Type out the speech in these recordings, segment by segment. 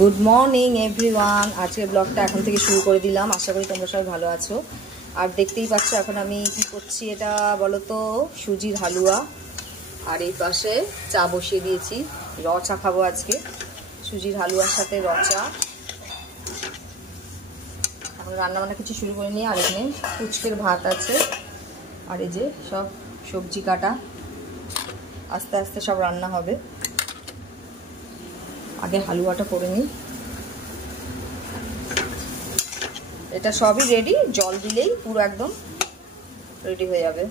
Good morning everyone. আজকের ব্লগটা এখন থেকে শুরু করে দিলাম। আশা করি তোমরা সবাই ভালো আছো। আর দেখতেই পাচ্ছ এখন আমি কি করছি, এটা বলো তো, সুজির হালুয়া। আর এই পাশে চা বসিয়ে দিয়েছি, র চা খাবো আজকে, সুজির হালুয়ার সাথে র চা। এখন রান্নাবান্না কিছু শুরু করে নিয়ে, আর এখানে কুচকের ভাত আছে, আর এই যে সব সবজি কাটা, আস্তে আস্তে সব রান্না হবে। আগে হালুয়াটা করে নিই। এটা সবই রেডি, জল দিলেই পুরো একদম রেডি হয়ে যাবে।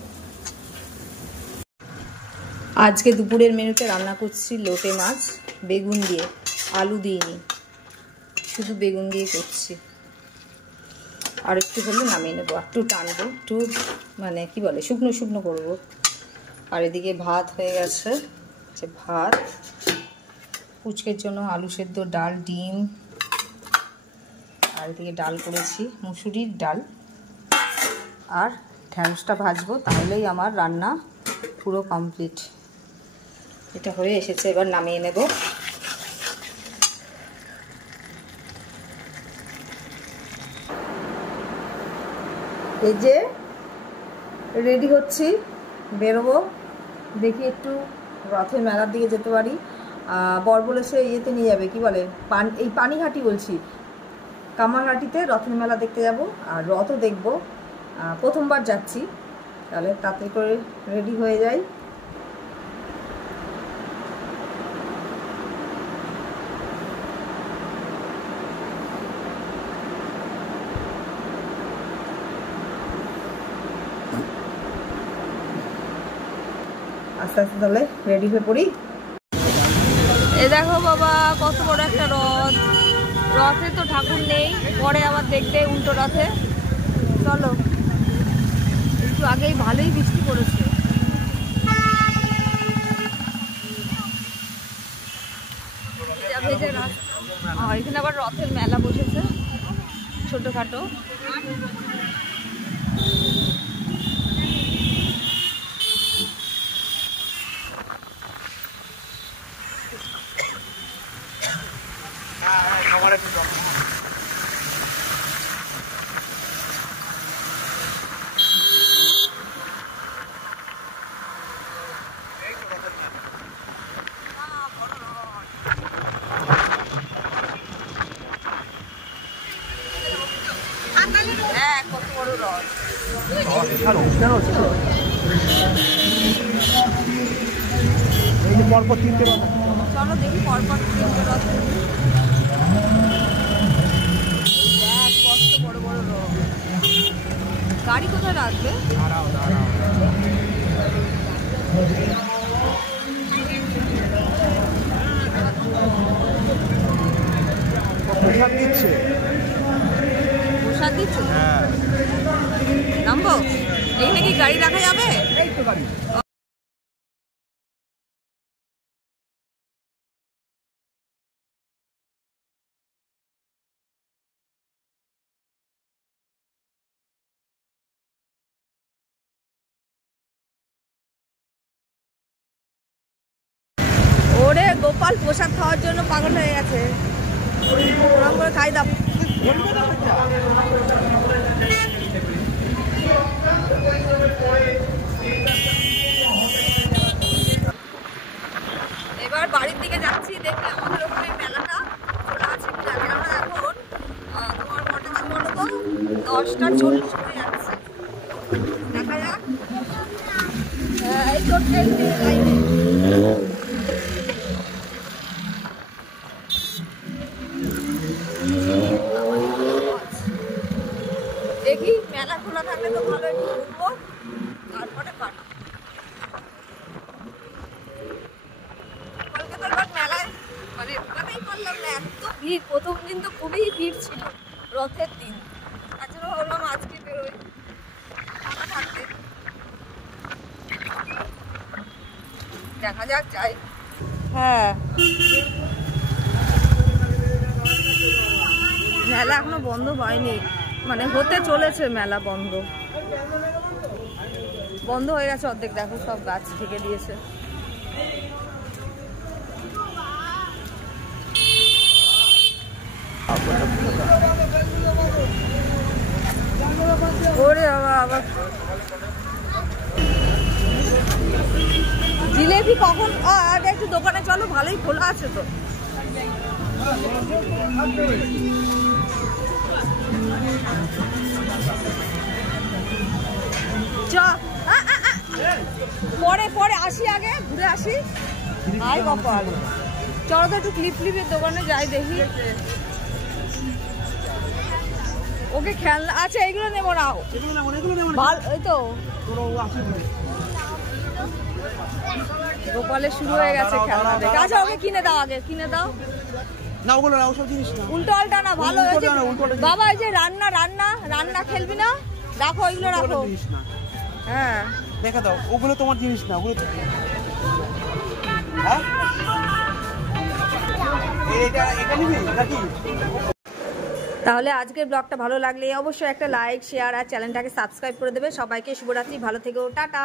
আজকে দুপুরের মেনুতে রান্না করছি লোটে মাছ বেগুন দিয়ে, আলু দিইনি, শুধু বেগুন দিয়ে করছি। আর একটু হলে নামিয়ে নেবো, একটু টানবো, একটু মানে কি বলে শুকনো শুকনো করবো। আর এদিকে ভাত হয়ে গেছে, যে ভাত, কুচকের জন্য আলু সেদ্ধ, ডাল, ডিম, আর এদিকে ডাল করেছি মুসুরির ডাল। আর ঢ্যাঁড়সটা ভাজবো, তাহলেই আমার রান্না পুরো কমপ্লিট। এটা হয়ে এসেছে, এবার নামিয়ে নেব। এই যে রেডি হচ্ছি, বেরোবো, দেখি একটু রথের মেলার দিকে যেতে পারি। বর বলেছে ইয়েতে নিয়ে যাবে, কি বলে, এই পানিহাটি বলছি, কামারহাটিতে রথের মেলা দেখতে যাব। আর রথও দেখবো, প্রথমবার যাচ্ছি, তাহলে তাড়াতাড়ি করে রেডি হয়ে যাই। আস্তে আস্তে তাহলে রেডি হয়ে পড়ি। এ দেখো বাবা, কত বড় একটা রথ। রথে তো ঠাকুর নেই, পরে আবার দেখতে উল্টো রথে। চলো, একটু আগেই ভালোই বৃষ্টি পড়েছে। এখানে আবার রথের মেলা বসেছে ছোটখাটো। কত বড় রথ, পরপর তিনটে রথ। চলো দেখি পরপর তিনটে রথ। কত বড় বড় রথ, গাড়ি কোথায় রাখবে? প্রসাদ দিচ্ছে, প্রসাদ দিচ্ছে। হ্যাঁ, নামবো? এখানে কি গাড়ি রাখা যাবে? এই তো গাড়ি। ওরে গোপাল প্রসাদ খাওয়ার জন্য পাগল হয়ে গেছে, ওরকম করে খাই দাও। এবার বাড়ির দিকে যাচ্ছি, দেখি আমাদের ওখানে মেলাটা খোলা আছে কিনা। আমরা এখন তোমার কটা বাজে বলো তো, 10:40 হয়ে যাচ্ছে। দেখা যাক। এই তো লাইনে দেখি, মেলা খোলা থাকলে তো ভালো, একটু ঘুরবো, তারপরে কাটবো। কলকাতার মেলায় মানে ঢুকাতেই পারলাম না, এত ভিড়। প্রথম দিন তো খুবই ভিড় ছিল, রথের দিন। তাছাড়া ভাবলাম আজকে বেরোই, ফাঁকা থাকবে, দেখা যাক, যাই। হ্যাঁ, মেলা এখনো বন্ধ হয়নি, মানে হতে চলেছে মেলা। বন্ধ হয়ে গেছে অর্ধেক, দেখো সব গাছ ঢেকে দিয়েছে। আবার জিলেবি কখন আগে একটু দোকানে চলো, ভালোই খোলা আছে তো। চ পরে পরে আসি, আগে ঘুরে আসি। আয় বাবা, চলো তো একটু ক্লিপের দোকানে যাই, দেখি। ওকে খেলনা, আচ্ছা এইগুলো নেবো না, ভালো ওই তো গোপালের শুরু হয়ে গেছে খেলনা দেখে। আচ্ছা ওকে কিনে দাও, আগে কিনে দাও। না ওগুলো না, ওসব জিনিস না, উল্টো পাল্টা না, ভালো হয়েছে বাবা। এই যে রান্না রান্না রান্না খেলবি না, রাখো ওইগুলো রাখো। হ্যাঁ দেখা দাও, ওগুলো তোমার জিনিস না, ওগুলো হ্যাঁ এটা এটা নিবি নাকি? তাহলে আজকের ব্লগটা ভালো লাগলে অবশ্যই একটা লাইক, শেয়ার আর চ্যানেলটাকে সাবস্ক্রাইব করে দেবে। সবাইকে শুভরাত্রি, ভালো থেকো, টাটা।